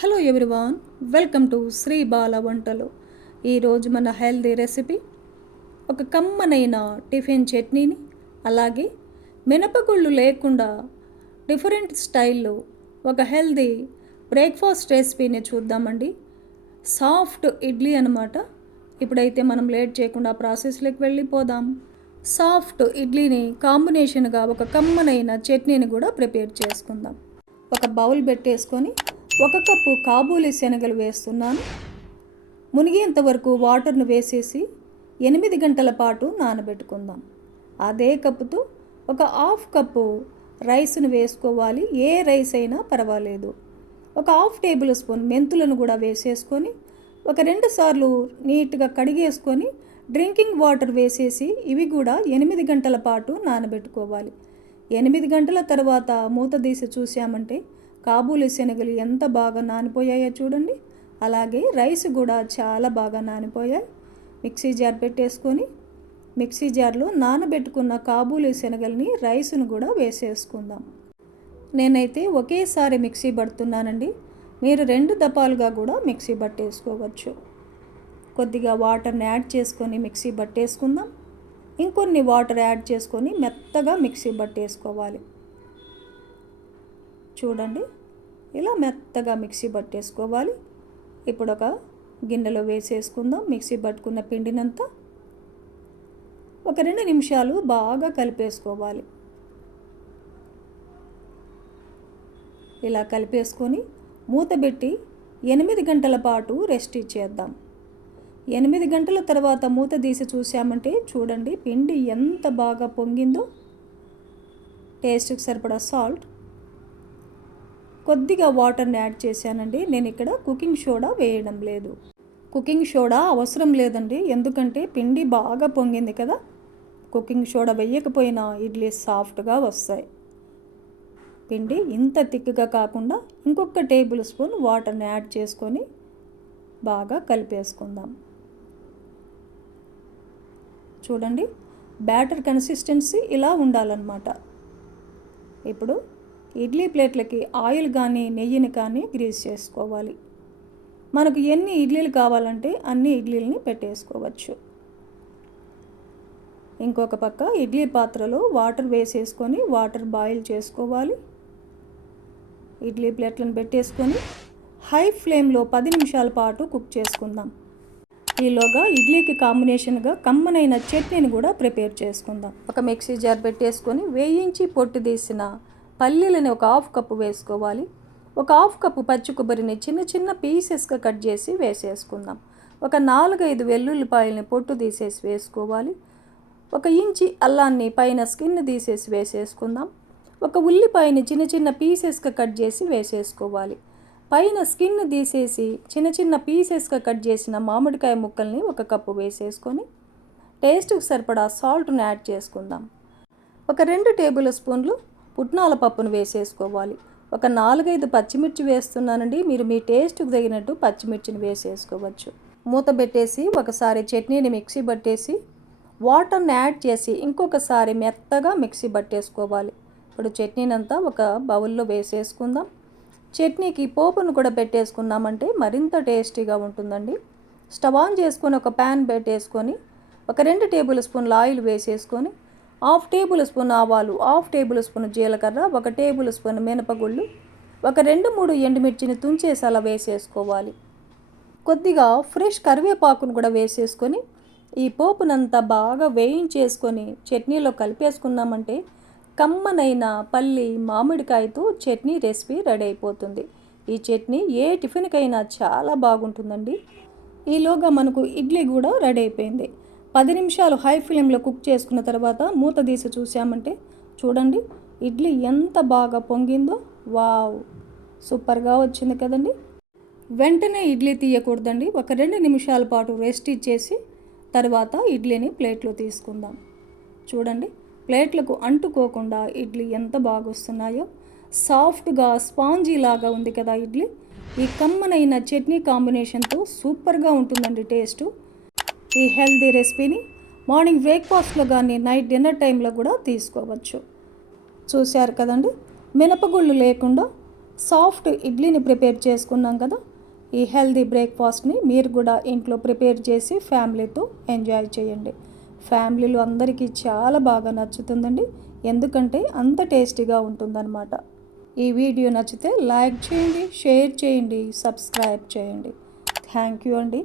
Hello everyone welcome to Sri Bala వంటలు ఈరోజు మన హెల్దీ రెసిపీ ఒక కమ్మనైన టిఫిన్ చట్నీని అలాగే మినపగుళ్ళు లేకుండా డిఫరెంట్ స్టైల్లో ఒక హెల్దీ బ్రేక్ఫాస్ట్ రెసిపీని చూద్దామండి. సాఫ్ట్ ఇడ్లీ అనమాట ఇప్పుడైతే మనం లేట్ చేయకుండా ప్రాసెస్లోకి వెళ్ళిపోదాం. సాఫ్ట్ ఇడ్లీని కాంబినేషన్గా ఒక కమ్మనైన చట్నీని కూడా ప్రిపేర్ చేసుకుందాం. ఒక బౌల్ పెట్టేసుకొని ఒక కప్పు కాబూలి శనగలు వేస్తున్నాను. మునిగేంత వరకు వాటర్ను వేసేసి ఎనిమిది గంటల పాటు నానబెట్టుకుందాం. అదే కప్పుతో ఒక హాఫ్ కప్పు రైస్ను వేసుకోవాలి. ఏ రైస్ అయినా పర్వాలేదు. ఒక హాఫ్ టేబుల్ స్పూన్ మెంతులను కూడా వేసేసుకొని ఒక రెండు సార్లు నీట్గా కడిగేసుకొని డ్రింకింగ్ వాటర్ వేసేసి ఇవి కూడా ఎనిమిది గంటల పాటు నానబెట్టుకోవాలి. ఎనిమిది గంటల తర్వాత మూత తీసి చూసామంటే కాబూలి శనగలు ఎంత బాగా నానిపోయాయో చూడండి. అలాగే రైస్ కూడా చాలా బాగా నానిపోయాయి. మిక్సీ జార్ పెట్టేసుకొని మిక్సీ జార్లో నానబెట్టుకున్న కాబూలి శనగల్ని రైస్ను కూడా వేసేసుకుందాం. నేనైతే ఒకేసారి మిక్సీ పడుతున్నానండి. మీరు రెండు దపాలుగా కూడా మిక్సీ పట్టేసుకోవచ్చు. కొద్దిగా వాటర్ని యాడ్ చేసుకొని మిక్సీ పట్టేసుకుందాం. ఇంకొన్ని వాటర్ యాడ్ చేసుకొని మెత్తగా మిక్సీ పట్టేసుకోవాలి. చూడండి. ఇలా మెత్తగా మిక్సీ పట్టేసుకోవాలి. ఇప్పుడు ఒక గిన్నెలో వేసేసుకుందాం. మిక్సీ పట్టుకున్న పిండినంతా ఒక రెండు నిమిషాలు బాగా కలిపేసుకోవాలి. ఇలా కలిపేసుకొని మూత పెట్టి ఎనిమిది గంటల పాటు రెస్ట్ ఇచ్చేద్దాం. ఎనిమిది గంటల తర్వాత మూత తీసి చూసామంటే చూడండి పిండి ఎంత బాగా పొంగిందో. టేస్ట్కి సరిపడా సాల్ట్ కొద్దిగా వాటర్ని యాడ్ చేశానండి. నేను ఇక్కడ కుకింగ్ సోడా వేయడం లేదు. కుకింగ్ సోడా అవసరం లేదండి. ఎందుకంటే పిండి బాగా పొంగింది కదా. కుకింగ్ సోడా వేయకపోయినా ఇడ్లీ సాఫ్ట్గా వస్తాయి. పిండి ఇంత థిక్గా కాకుండా ఇంకొక టేబుల్ స్పూన్ వాటర్ని యాడ్ చేసుకొని బాగా కలిపేసుకుందాం. చూడండి బ్యాటర్ కన్సిస్టెన్సీ ఇలా ఉండాలన్నమాట. ఇప్పుడు ఇడ్లీ ప్లేట్లకి ఆయిల్ కానీ నెయ్యిని కానీ గ్రీస్ చేసుకోవాలి. మనకు ఎన్ని ఇడ్లీలు కావాలంటే అన్ని ఇడ్లీలని పెట్టేసుకోవచ్చు. ఇంకొక పక్క ఇడ్లీ పాత్రలో వాటర్ వేసేసుకొని వాటర్ బాయిల్ చేసుకోవాలి. ఇడ్లీ ప్లేట్లను పెట్టేసుకొని హై ఫ్లేమ్లో పది నిమిషాల పాటు కుక్ చేసుకుందాం. ఈలోగా ఇడ్లీకి కాంబినేషన్గా కమ్మనైన చట్నీని కూడా ప్రిపేర్ చేసుకుందాం. ఒక మిక్సీ జార్ పెట్టేసుకొని వేయించి పొట్టు తీసిన పల్లీలని ఒక హాఫ్ కప్పు వేసుకోవాలి. ఒక హాఫ్ కప్పు పచ్చి కొబ్బరిని చిన్న చిన్న పీసెస్గా కట్ చేసి వేసేసుకుందాం. ఒక నాలుగైదు వెల్లుల్లిపాయలని పొట్టు తీసేసి వేసుకోవాలి. ఒక ఇంచి అల్లాన్ని పైన స్కిన్ తీసేసి వేసేసుకుందాం. ఒక ఉల్లిపాయని చిన్న చిన్న పీసెస్గా కట్ చేసి వేసేసుకోవాలి. పైన స్కిన్ తీసేసి చిన్న చిన్న పీసెస్గా కట్ చేసిన మామిడికాయ ముక్కల్ని ఒక కప్పు వేసేసుకొని టేస్ట్కి సరిపడా సాల్ట్ని యాడ్ చేసుకుందాం. ఒక రెండు టేబుల్ స్పూన్లు పుట్నాల పప్పును వేసేసుకోవాలి. ఒక నాలుగైదు పచ్చిమిర్చి వేస్తున్నానండి. మీరు మీ టేస్ట్కి తగినట్టు పచ్చిమిర్చిని వేసేసుకోవచ్చు. మూత పెట్టేసి ఒకసారి చట్నీని మిక్సీ పట్టేసి వాటర్ని యాడ్ చేసి ఇంకొకసారి మెత్తగా మిక్సీ పట్టేసుకోవాలి. ఇప్పుడు చట్నీనంతా ఒక బౌల్లో వేసేసుకుందాం. చట్నీకి పోపును కూడా పెట్టేసుకున్నామంటే మరింత టేస్టీగా ఉంటుందండి. స్టవ్ ఆన్ చేసుకొని ఒక ప్యాన్ పెట్టేసుకొని ఒక రెండు టేబుల్ స్పూన్ల ఆయిల్ వేసేసుకొని హాఫ్ టేబుల్ స్పూన్ ఆవాలు హాఫ్ టేబుల్ స్పూన్ జీలకర్ర ఒక టేబుల్ స్పూన్ మినపగుళ్ళు ఒక రెండు మూడు ఎండుమిర్చిని తుంచేసి అలా వేసేసుకోవాలి. కొద్దిగా ఫ్రెష్ కరివేపాకును కూడా వేసేసుకొని ఈ పోపునంతా బాగా వేయించేసుకొని చట్నీలో కలిపేసుకున్నామంటే కమ్మనైన పల్లి మామిడికాయతో చట్నీ రెసిపీ రెడీ అయిపోతుంది. ఈ చట్నీ ఏ టిఫిన్కైనా చాలా బాగుంటుందండి. ఈలోగా మనకు ఇడ్లీ కూడా రెడీ అయిపోయింది. పది నిమిషాలు హై ఫ్లేమ్లో కుక్ చేసుకున్న తర్వాత మూత తీసి చూసామంటే చూడండి ఇడ్లీ ఎంత బాగా పొంగిందో వావ్! సూపర్గా వచ్చింది కదండి. వెంటనే ఇడ్లీ తీయకూడదండి. ఒక రెండు నిమిషాల పాటు రెస్ట్ ఇచ్చేసి తర్వాత ఇడ్లీని ప్లేట్లో తీసుకుందాం. చూడండి ప్లేట్లకు అంటుకోకుండా ఇడ్లీ ఎంత బాగా వస్తున్నాయో. సాఫ్ట్గా స్పాంజీ లాగా ఉంది కదా ఇడ్లీ. ఈ కమ్మనైన చట్నీ కాంబినేషన్తో సూపర్గా ఉంటుందండి టేస్టు. ఈ హెల్దీ రెసిపీని మార్నింగ్ బ్రేక్ఫాస్ట్లో కానీ నైట్ డిన్నర్ టైంలో కూడా తీసుకోవచ్చు. చూశారు కదండి? మినపగుళ్ళు లేకుండా సాఫ్ట్ ఇడ్లీని ప్రిపేర్ చేసుకున్నాం కదా? ఈ హెల్దీ బ్రేక్ఫాస్ట్ని మీరు కూడా ఇంట్లో ప్రిపేర్ చేసి ఫ్యామిలీతో ఎంజాయ్ చేయండి. ఫ్యామిలీలు అందరికీ చాలా బాగా నచ్చుతుందండి. ఎందుకంటే అంత టేస్టీగా ఉంటుందన్నమాట. ఈ వీడియో నచ్చితే లైక్ చేయండి షేర్ చేయండి సబ్స్క్రైబ్ చేయండి. థ్యాంక్ యూ అండి.